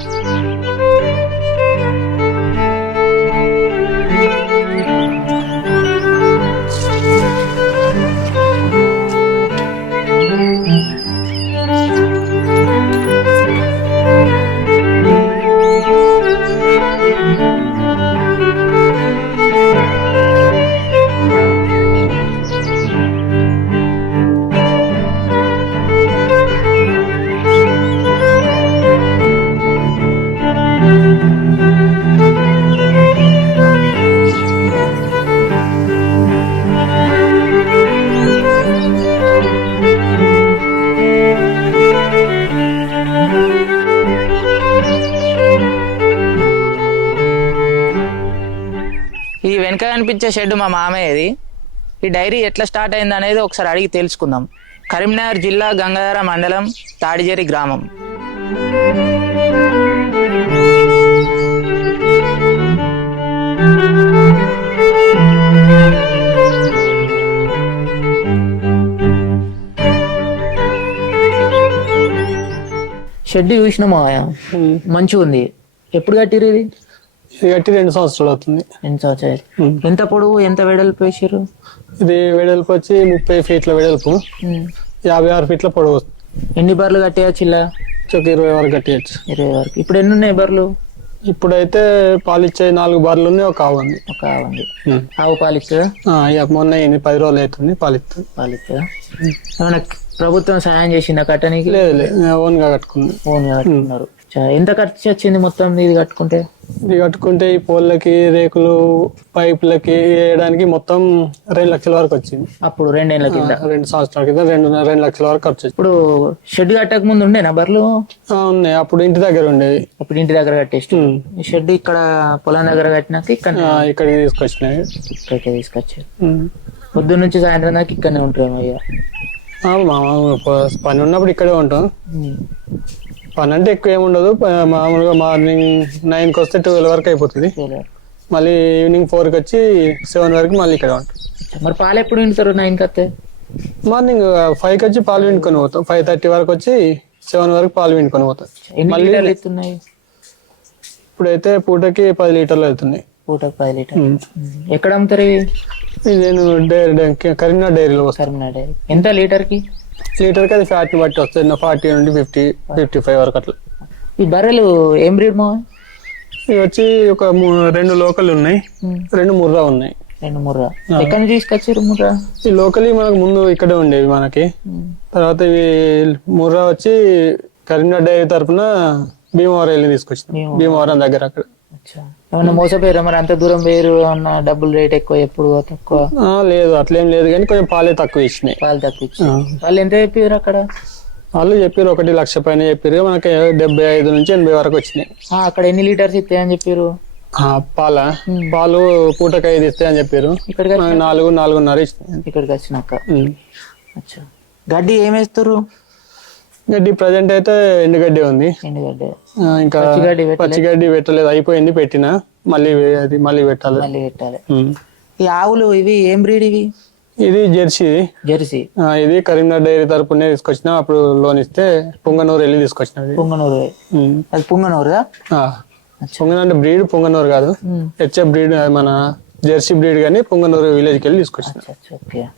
ఈ వెనక కనిపించే షెడ్ మా మామయ్యది. ఈ డైరీ ఎట్లా స్టార్ట్ అయింది అనేది ఒకసారి అడిగి తెలుసుకుందాం. కరీంనగర్ జిల్లా గంగాధర మండలం తాడిజేరి గ్రామం. షెడ్ చూసిన మామయ్య మంచిగా ఉంది. ఎప్పుడు కట్టిరు ఇది? కట్టి 2 సంవత్సరాలు అవుతుంది. 2 సంవత్సరాలు. ఎంత పొడవు ఎంత వెడల్పు వేసారు? ఇది వెడల్పు వచ్చి 30 ఫీట్ల వెడల్పు, 56 ఫీట్ల పొడవు. ఎన్ని బర్రెలు కట్టేయచ్చు ఇలా? 20 వరకు కట్టేయచ్చు. 20 వరకు. ఇప్పుడు ఎన్ని ఉన్నాయి బర్రెలు? ఇప్పుడైతే పాలిచ్చే 4 బర్రెలు ఉన్నాయి, ఒక ఆవు ఉంది. ఒక ఆవు ఉంది. ఆవు పాలిస్తుందా? మొన్న 10 రోజులు అవుతుంది పాలిస్తుంది. పాలిస్తుందా? ఏమైనా ప్రభుత్వం సహాయం చేసిందా కట్టడానికి? లేదు లేదు, ఓన్ గా కట్టుకుంది. ఓన్ గా కట్టుకున్నారు. ఎంత ఖర్చు వచ్చింది మొత్తం ఇది కట్టుకుంటే? ఇది కట్టుకుంటే ఈ పోల్లకి, రేకులు, పైపులకి వేయడానికి మొత్తం 2 లక్షల వరకు వచ్చింది. అప్పుడు 2 ఏళ్ల కింద, 2 సంవత్సరాల కింద 2 లక్షల వరకు ఖర్చు వచ్చింది. ఇప్పుడు షెడ్ కట్టక ముందు ఉండేనా బర్రెలు? ఉన్నాయి, అప్పుడు ఇంటి దగ్గర ఉండేది. అప్పుడు ఇంటి దగ్గర కట్టేసి షెడ్ ఇక్కడ పొలం దగ్గర కట్టినాక ఇక్కడికి తీసుకొచ్చినాయి. ఇక్కడికి తీసుకొచ్చారు. పొద్దున్న నుంచి సాయంత్రం దాకా ఇక్కడనే ఉంటాం అయ్యా. పని ఉన్నప్పుడు ఇక్కడే ఉంటాం. పని అంటే ఎక్కువ ఏముండదు. మామూలుగా మార్నింగ్ 9కి వస్తే 12 వరకు అయిపోతుంది. మళ్ళీ ఈవినింగ్ 4కి వచ్చి 7 వరకు మళ్ళీ ఇక్కడ ఉంటాం. మరి పాలు ఎప్పుడు వింటారు? 9కి వస్తే మార్నింగ్ 5కి వచ్చి పాలు విండుకొని పోతాం. 5:30 వరకు వచ్చి 7 వరకు పాలు విండుకొని పోతాం. మళ్ళీ అవుతున్నాయి. ఇప్పుడైతే పూటకి 10 లీటర్లు అవుతున్నాయి. పూటకి 10 లీటర్లు. ఎక్కడ అమ్ముతారు? నేను కరీంనగర్ డైరీలో వస్తాను. కరీంనగర్ డైరీ. ఎంత లీటర్కి? లీటర్కి అది ఫ్యాట్ ని బట్టి వస్తుంది. 40 నుండి 50, 55 వరకు అట్లా. ఈ బర్రెలు ఏం బ్రీడ్ మా? ఇవి వచ్చి ఒక 2 లోకల్ ఉన్నాయి, 2 ముర్రా ఉన్నాయి. 2 ముర్రా. ఎక్కడి నుంచి తీసుకొచ్చారు ముర్రా? ఈ లోకల్ మనకు ముందు ఇక్కడే ఉండేవి మనకి. తర్వాత ఇవి ముర్రా వచ్చి కరీంనగర్ డైరీ తరఫున భీమవరం వెళ్ళి తీసుకొచ్చాం. భీమవరం దగ్గర అక్కడ. ఏమన్నా మోసపోయారా మరి? అంత దూరం వేరు అన్న డబ్బులు రేట్ ఎక్కువ, ఎప్పుడు తక్కువ? లేదు అట్లేం లేదు, కానీ కొంచెం పాలే తక్కువ ఇచ్చినాయి. పాలు తక్కువ ఇచ్చాయి. వాళ్ళు ఎంత చెప్పారు అక్కడ? వాళ్ళు చెప్పారు 1 లక్ష పైన చెప్పారు. మనకి 75 నుంచి 80 వరకు వచ్చినాయి. అక్కడ ఎన్ని లీటర్స్ ఇస్తాయని చెప్పారు? పాలు పూటకి 5 ఇస్తాయని చెప్పారు. ఇక్కడ 4, 4.5 ఇచ్చినాయి. ఇక్కడికి వచ్చినాక. గడ్డి ఏమేస్తారు? గడ్డి ప్రజెంట్ అయితే ఎండుగడ్డి ఉంది. ఎండుగడ్డి. ఇంకా పచ్చిగడ్డి పెట్టలేదు, అయిపోయింది. పెట్టినా మళ్ళీ పెట్టాలి. ఈ ఆవులు ఇవి ఏం బ్రీడ్? ఇవి ఇది జెర్సీ. జెర్సీ. ఇది కరీంనగర్ డైరీ తరపునే తీసుకొచ్చినా. అప్పుడు లోన్ ఇస్తే పుంగనూరు వెళ్ళి తీసుకొచ్చిన. పుంగనూరు. అది పుంగనూరు. పుంగనూరు అంటే బ్రీడ్ పుంగనూరు కాదు, హెచ్ఎఫ్ బ్రీడ్, మన జెర్సీ బ్రీడ్. కానీ పుంగనూరు విలేజ్కి వెళ్ళి తీసుకొచ్చిన.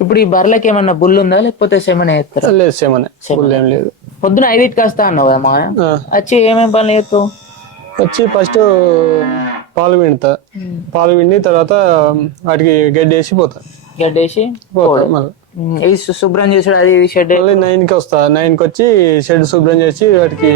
ఇప్పుడు ఈ బర్రెలకి ఏమన్నా బుల్ ఉందా లేకపోతే సెమనే ఎత్తారా? లేదు, సెమనే. బుల్ ఏం లేదు. పొద్దున 5కి వస్తా అన్నావు కదా మా? వచ్చి ఏమేమి పనులు చేస్తావు? వచ్చి ఫస్ట్ పాలు పిండుతా. పాలు పిండి తర్వాత వాటికి గడ్డి వేసి పోతా. గడ్డి వేసి మళ్ళీ శుభ్రం చేసాడు. అది షెడ్ 9కి వస్తా. 9కి వచ్చి షెడ్ శుభ్రం చేసి వాటికి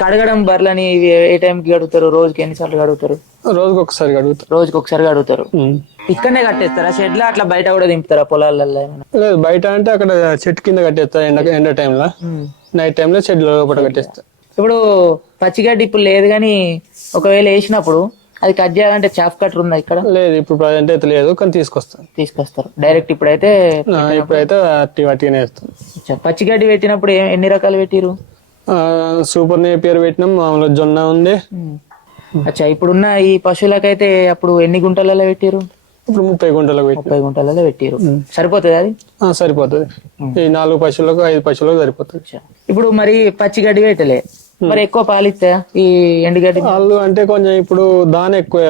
కడగడం బర్లని ఇవి ఏ టైంకి కడుగుతారు? రోజుకి ఎన్నిసార్లు కడుగుతారు? రోజుకి ఒకసారి కడుగుతాం. రోజుకి ఒకసారి కడుగుతారు. ఇక్కడనే కట్టేస్తారా షెడ్ లో? అట్లా బయట కూడా దింపుతారా పొలాలలో ఏమైనా? లేదు, బయట అంటే అక్కడ చెట్టు కింద కట్టేస్తా, ఎండ టైంలో. నైట్ టైంలో షెడ్ లోపల కట్టేస్తా. ఇప్పుడు పచ్చిగడ్డి ఇప్పుడు లేదు కానీ ఒకవేళ వేసినప్పుడు అది కట్ చేయాలంటే చాఫ్ కట్టర్ ఉందా ఇక్కడ? లేదు, ఇప్పుడు ప్రజెంట్ అయితే లేదు, కానీ తీసుకొస్తారు డైరెక్ట్. ఇప్పుడైతే వాటిగానే వేస్తాం. పచ్చిగడ్డి పెట్టినప్పుడు ఎన్ని రకాలు పెట్టిరు? సూపర్ నేపియర్ పెట్టినాం, మామూలు జొన్న ఉంది. అచ్చా, ఇప్పుడున్న ఈ పశువులకైతే అప్పుడు ఎన్ని గుంటలలో పెట్టిరు? ఇప్పుడు 30 గుంటలకు పెట్టి 30 గుంటలలో పెట్టిరు. సరిపోతుంది అది? సరిపోతుంది. ఈ 4 పశువులకు 5 పశువులకు సరిపోతుంది. ఇప్పుడు మరి పచ్చిగడ్డి పెట్టలే, మరి ఎక్కువ పాలిస్తా ఈ ఎండుగడ్డి? వాళ్ళు అంటే కొంచెం ఇప్పుడు దాని ఎక్కువ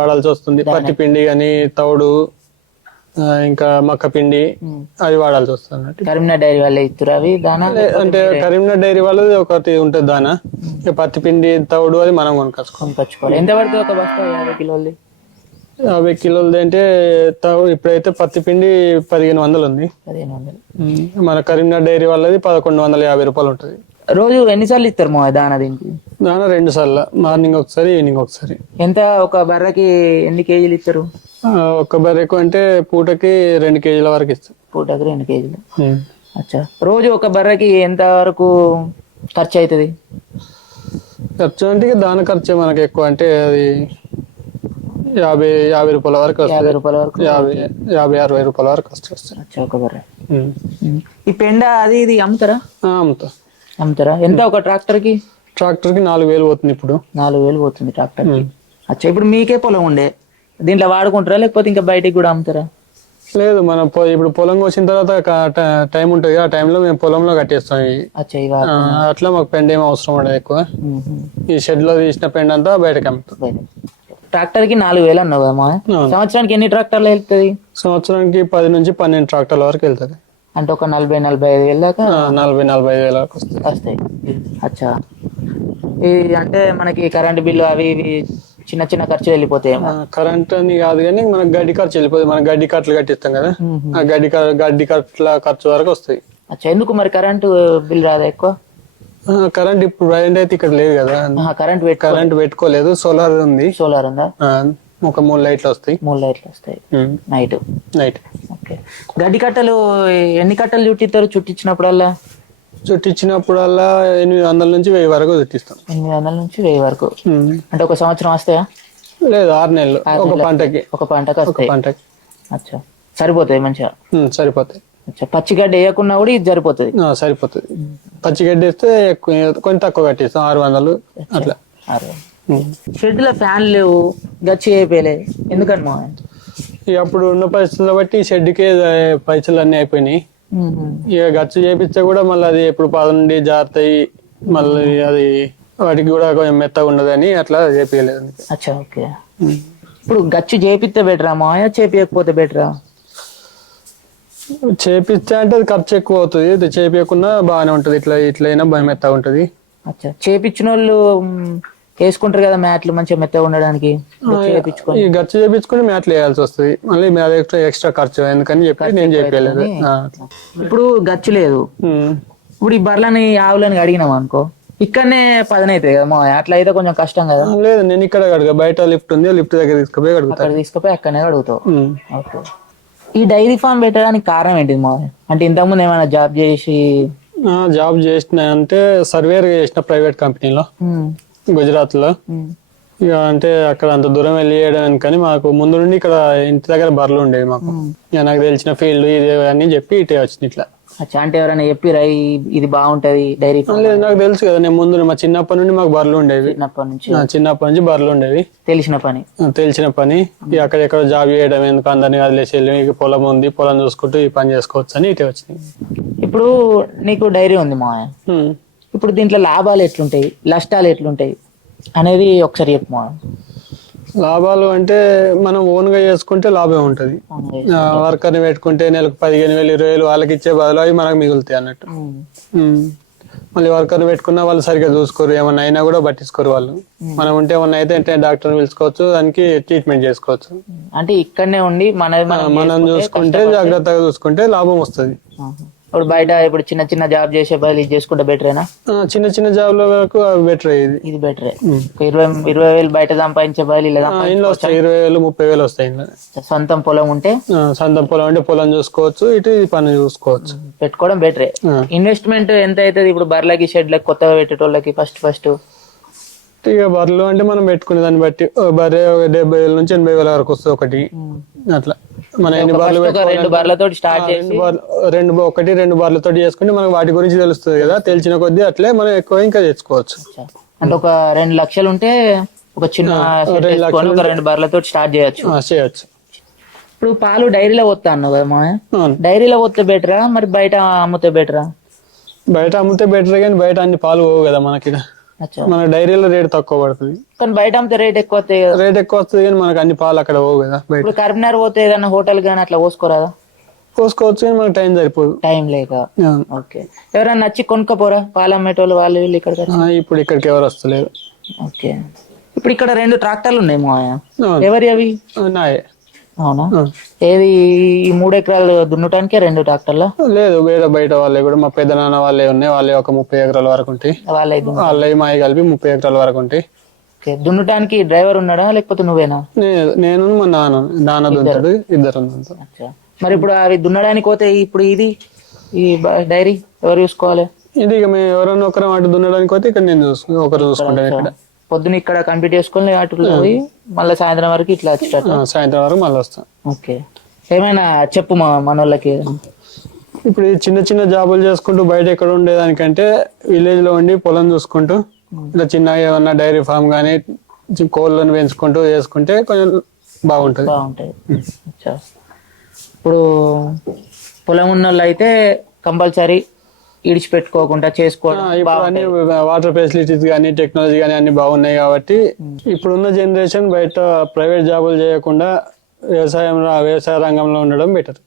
వాడాల్సి వస్తుంది. పత్తి పిండి కానీ, తౌడు, ఇంకా మక్క పిండి అవి వాడాల్సి వస్తుంది. కరీంనగర్ డైరీ వాళ్ళే ఇస్తారు అవి దానా? అంటే కరీంనగర్ డైరీ వాళ్ళది ఒకటి ఉంటుంది దానా. పత్తి పిండి, తౌడు అది మనం కొనుక్కొచ్చుకోవాలి. ఎంత పడుతుంది ఒక బస్తా? 50 కిలోలు. 50 కిలోలు అంటే ఇప్పుడైతే పత్తి పిండి 1500 ఉంది. 1500. మన కరీంనగర్ డైరీ వాళ్ళది 1150 రూపాయలు ఉంటుంది. రోజు ఎన్నిసార్లు ఇస్తారు మా దానా? దీనికి దానా 2 సార్లు, మార్నింగ్ ఒకసారి, ఈవినింగ్ ఒకసారి. ఎంత ఒక బర్రకి ఎన్ని కేజీలు ఇస్తారు? ఒక బర్రెకు అంటే పూటకి 2 కేజీల వరకు ఇస్తారు. పూటకి 2 కేజీలు. అచ్చా, రోజు ఒక బర్రకి ఎంత వరకు ఖర్చు అవుతుంది? ఖర్చు అంటే దాని ఖర్చు మనకి ఎక్కువ, అంటే అది 50 రూపాయల వరకు వస్తుంది. 50 రూపాయల వరకు, 50-60 రూపాయల వరకు వస్తుంది. అచ్చా, ఒక బర్రె. ఈ పెండ అది ఇది అమ్ముతారా? అమ్ముతారా? ఎంత ఒక ట్రాక్టర్ కి? 4000 పోతుంది ఇప్పుడు. 4000 పోతుంది ట్రాక్టర్ కి. అచ్చా, ఇప్పుడు మీకే పొలం ఉండే దీంట్లో వాడుకుంటారా లేకపోతే ఇంకా బయటికి కూడా అమ్ముతారా? లేదు, మనం ఇప్పుడు పొలం వచ్చిన తర్వాత టైం ఉంటుంది, ఆ టైంలో మేము పొలంలో కట్టేస్తాం. అట్లా మాకు పెండ ఏం అవసరం ఉండదు ఎక్కువ. ఈ షెడ్ లో తీసిన పెండ అంతా బయటకు అమ్ముతాం. ట్రాక్టర్ కి 4000 అన్నావు కదా. సంవత్సరానికి ఎన్ని ట్రాక్టర్లు వెళ్తుంది? సంవత్సరానికి 10 నుంచి 12 ట్రాక్టర్ల వరకు వెళ్తుంది. అంటే ఒక 40-45 వేలు దాకా? 40-45 వేల వరకు వస్తాయి. అచ్చా, ఇది అంటే మనకి కరెంట్ బిల్లు అవి ఇవి చిన్న చిన్న ఖర్చులు వెళ్ళిపోతాయి. కరెంట్ అని కాదు కానీ మనకి గడ్డి ఖర్చు వెళ్ళిపోతుంది. మనం గడ్డి కట్టలు కట్టిస్తాం కదా, ఆ గడ్డి కట్టల ఖర్చు వరకు వస్తాయి. అచ్చా, ఎందుకు మరి కరెంటు బిల్ రాదా ఎక్కువ? కరెంట్ ఇప్పుడు ప్రజెంట్ అయితే ఇక్కడ లేదు కదా, కరెంట్ పెట్టుకోలేదు. సోలార్ ఉంది. సోలార్ ఉందా? ఒక 3 లైట్లు వస్తాయి. 3 లైట్లు వస్తాయి నైట్. ఓకే. గడ్డి కట్టలు ఎన్ని కట్టలు చుట్టించినప్పుడల్లా? 800 నుంచి 1000 వరకు చుట్టిస్తాం. 800 నుంచి 1000 వరకు. అంటే ఒక సంవత్సరం వస్తాయా? లేదు, 6 నెలలు ఒక పంటకి. ఒక పంటకి వస్తాయి. అచ్చా, సరిపోతాయి మంచిగా? సరిపోతాయి. పచ్చిగడ్డి వేయకున్నా కూడా ఇది సరిపోతుంది? సరిపోతుంది. పచ్చిగడ్డి వేస్తే కొంచెం తక్కువ కట్టిస్తాం, 600 అట్లా. షెడ్ లో ఫ్యాన్ లేవు, గచ్చి అయిపోయలే, ఎందుకని? అప్పుడు ఉన్న పరిస్థితులు బట్టి షెడ్కే పైసలు అన్ని అయిపోయినాయి. ఇక గచ్చు చేపిస్తే కూడా మళ్ళీ అది ఎప్పుడు పాద నుండి జారుతాయి, మళ్ళీ అది వాటికి కూడా కొంచెం మెత్తగా ఉండదని అట్లా చేపియలేదు. అచ్చా, ఓకే. ఇప్పుడు గచ్చు చేపిస్తే బెటరా మాయా చేపియకపోతే బెటరా? చేపిస్తే అంటే అది ఖర్చు ఎక్కువ అవుతుంది, చేపియకుండా బాగానే ఉంటది. ఇట్లయినా బాగా మెత్తగా ఉంటది. అచ్చా, చేపించిన వాళ్ళు వేసుకుంటారు కదా మ్యాట్లు మంచిగా మెత్తగా ఉండడానికి. ఈ గచ్చు చేపించుకుని మ్యాట్లు వేయాల్సి వస్తుంది, మళ్ళీ ఎక్స్ట్రా ఖర్చు ఎందుకని చెప్పి నేను చెప్పలేదు. ఇప్పుడు గచ్చు లేదు, ఇప్పుడు ఈ బర్లని ఆవులని అడిగినాం అనుకో, ఇక్కడనే పదనైతాయి కదా మా, అట్లా అయితే కొంచెం కష్టం కదా. లేదు, నేను ఇక్కడ కడుగు, బయట లిఫ్ట్ ఉంది, లిఫ్ట్ దగ్గర తీసుకుపోయి అక్కడనే కడుగుతావు. ఓకే. ఈ డైరీ ఫార్మ్ పెట్టడానికి కారణం ఏంటిది మా? అంటే ఇంతకుముందు ఏమైనా జాబ్ చేసిన అంటే సర్వేర్ చేసిన ప్రైవేట్ కంపెనీలో గుజరాత్ లో. ఇక అంటే అక్కడ అంత దూరం వెళ్ళి చేయడం కానీ మాకు ముందు నుండి ఇక్కడ ఇంటి దగ్గర బర్రెలు ఉండేవి మాకు. ఇక నాకు తెలిసిన ఫీల్డ్ ఇది అని చెప్పి ఇటే వచ్చింది ఇట్లా. అంటే ఎవరైనా చెప్పిరా ఇది బాగుంటది డైరీ ఫార్మ్? లేదు, నాకు తెలుసు కదా, నేను ముందు మా చిన్నప్పటి నుండి మాకు బర్రెలు ఉండేవి. చిన్నప్పటి నుంచి బర్రెలు ఉండేవి. తెలిసిన పని. ఇక అక్కడెక్కడ జాబ్ చేయడం ఎందుకు, అందరినీ వదిలేసి వెళ్ళి పొలం ఉంది, పొలం చూసుకుంటూ ఈ పని చేసుకోవచ్చు అని ఇటే వచ్చింది. ఇప్పుడు నీకు డైరీ ఉంది మా, ఇప్పుడు దీంట్లో లాభాలు ఎట్లుంటాయి, నష్టాలు ఎట్లుంటాయి అనేది ఒకసారి చెప్పు మా. లాభాలు అంటే మనం ఓన్ గా చేసుకుంటే లాభం ఉంటది. వర్కర్ ని పెట్టుకుంటే నెలకు 15,000 20,000 వాళ్ళకి ఇచ్చే బదులు అవి మనకు మిగులుతాయి అన్నట్టు. మళ్ళీ వర్కర్ ని పెట్టుకున్నా వాళ్ళు సరిగ్గా చూసుకోరు, ఏమన్నా అయినా కూడా పట్టించుకోరు వాళ్ళు. మనం ఉంటే ఏమన్నా అయితే డాక్టర్ పిలుచుకోవచ్చు, దానికి ట్రీట్మెంట్ చేసుకోవచ్చు. అంటే ఇక్కడనే ఉండి మనం చూసుకుంటే, జాగ్రత్తగా చూసుకుంటే లాభం వస్తుంది. ఇప్పుడు బయట ఇప్పుడు చిన్న చిన్న జాబ్ చేసే బదులు ఇది చేసుకుంటే బెటరేనా? చిన్న చిన్న జాబ్ల వరకు బెటర్ ఇది. ఇది బెటరే. 20,000 బయట సంపాదించే బదులు ఇలా ఇంట్లో వస్తాయి 20,000 30,000 వస్తాయి ఇంట్లో. సొంతం పొలం ఉంటే సొంతం పొలం అంటే పొలం చూసుకోవచ్చు, ఇటు ఈ పని చూసుకోవచ్చు, పెట్టుకోవడం బెటరే. ఇన్వెస్ట్మెంట్ ఎంత అవుతుంది ఇప్పుడు బర్లకి షెడ్లకి కొత్తగా పెట్టేటోళ్ళకి? ఫస్ట్ ఇక బర్రెలు అంటే మనం పెట్టుకునే దాన్ని బట్టి బర్రె 70,000 నుంచి 80,000 వరకు వస్తుంది ఒకటి. అట్లా మన ఎన్ని బర్రెలు రెండు బర్లతో స్టార్ట్ చేసి రెండు బర్రెలతో చేసుకుంటే మనకు వాటి గురించి తెలుస్తుంది కదా, తెలిసిన కొద్దీ అట్లే మనం ఎక్కువ ఇంకా తెచ్చుకోవచ్చు. అంటే ఒక 2 లక్షలు ఉంటే ఒక చిన్న ఒక 2 బర్రెలతో స్టార్ట్ చేయొచ్చు. ఇప్పుడు పాలు డైరీలో పోతా అన్నావు కదా మా, డైరీలో పోతే బెటరా మరి బయట అమ్ముతే బెటరా? బయట అమ్మితే బెటర్, కానీ బయట అన్ని పాలు పోవు కదా మనకి. మన డైరీలో రేట్ తక్కువ పడుతుంది, కానీ బయట అమ్మితే రేట్ ఎక్కువ వస్తుంది, కానీ మనకు అన్ని పాలు అక్కడ పోవు కదా. ఇప్పుడు కరీంనగర్ పోతే ఏదైనా హోటల్ గానీ అట్లా పోసుకోరాదా? పోసుకోవచ్చు, కానీ మనకు టైం సరిపోదు. టైం లేక. ఓకే. ఎవరైనా నచ్చి కొనుక్కోపోరా పాలు అమ్మేటోళ్ళు వాళ్ళు వీళ్ళు ఇక్కడ? ఇప్పుడు ఇక్కడికి ఎవరు వస్తలేరు. ఓకే. ఇప్పుడు ఇక్కడ 2 ట్రాక్టర్లు ఉన్నాయి మా, ఎవరి అవి? నాయే. అవునా? ఏది ఈ 3 ఎకరాలు దున్నటానికి 2 ట్రాక్టర్లా? లేదు, వేరే బయట వాళ్ళే కూడా, మా పెద్ద నాన్న వాళ్ళే ఉన్నాయి, వాళ్ళే ఒక 30 ఎకరాల వరకు ఉంటాయి. వాళ్ళే మాయి కలిపి 30 ఎకరాల వరకు ఉంటాయి. దున్నటానికి డ్రైవర్ ఉన్నాడా లేకపోతే నువ్వేనా? నేను మా నాన్న దున్నుతాడు, ఇద్దరు. మరి ఇప్పుడు అవి దున్నడానికి పోతే ఇప్పుడు ఇది ఈ డైరీ ఎవరు చూసుకోవాలి? ఇది ఇక మేము ఎవరన్నా ఒకరు అటు దున్నడానికి పోతే ఇక్కడ నేను ఒకరు చూసుకుంటాను. ఇక్కడ పొద్దున ఇక్కడ కంప్లీట్ చేసుకొని అటు పోయి మళ్ళీ సాయంత్రం వరకు ఇట్లా వచ్చేటట్టు? సాయంత్రం వరకు మళ్ళీ వస్తాం. ఓకే. ఏమైనా చెప్పు మన వాళ్ళకి. ఇప్పుడు ఈ చిన్న చిన్న జాబులు చేసుకుంటూ బయట ఎక్కడ ఉండేదానికంటే విలేజ్ లో ఉండి పొలం చూసుకుంటూ ఇలా చిన్నగా ఏమన్నా డైరీ ఫామ్ కానీ కోళ్ళను పెంచుకుంటూ చేసుకుంటే కొంచెం బాగుంటది. ఇప్పుడు పొలం ఉన్న వాళ్ళు అయితే కంపల్సరీ ఇడిచిపెట్టుకోకుండా చేసుకోవడం. ఇప్పుడు అన్ని వాటర్ ఫెసిలిటీస్ కానీ టెక్నాలజీ కానీ అన్ని బాగున్నాయి కాబట్టి ఇప్పుడున్న జనరేషన్ బయట ప్రైవేట్ జాబులు చేయకుండా వ్యవసాయ రంగంలో ఉండడం బెటర్.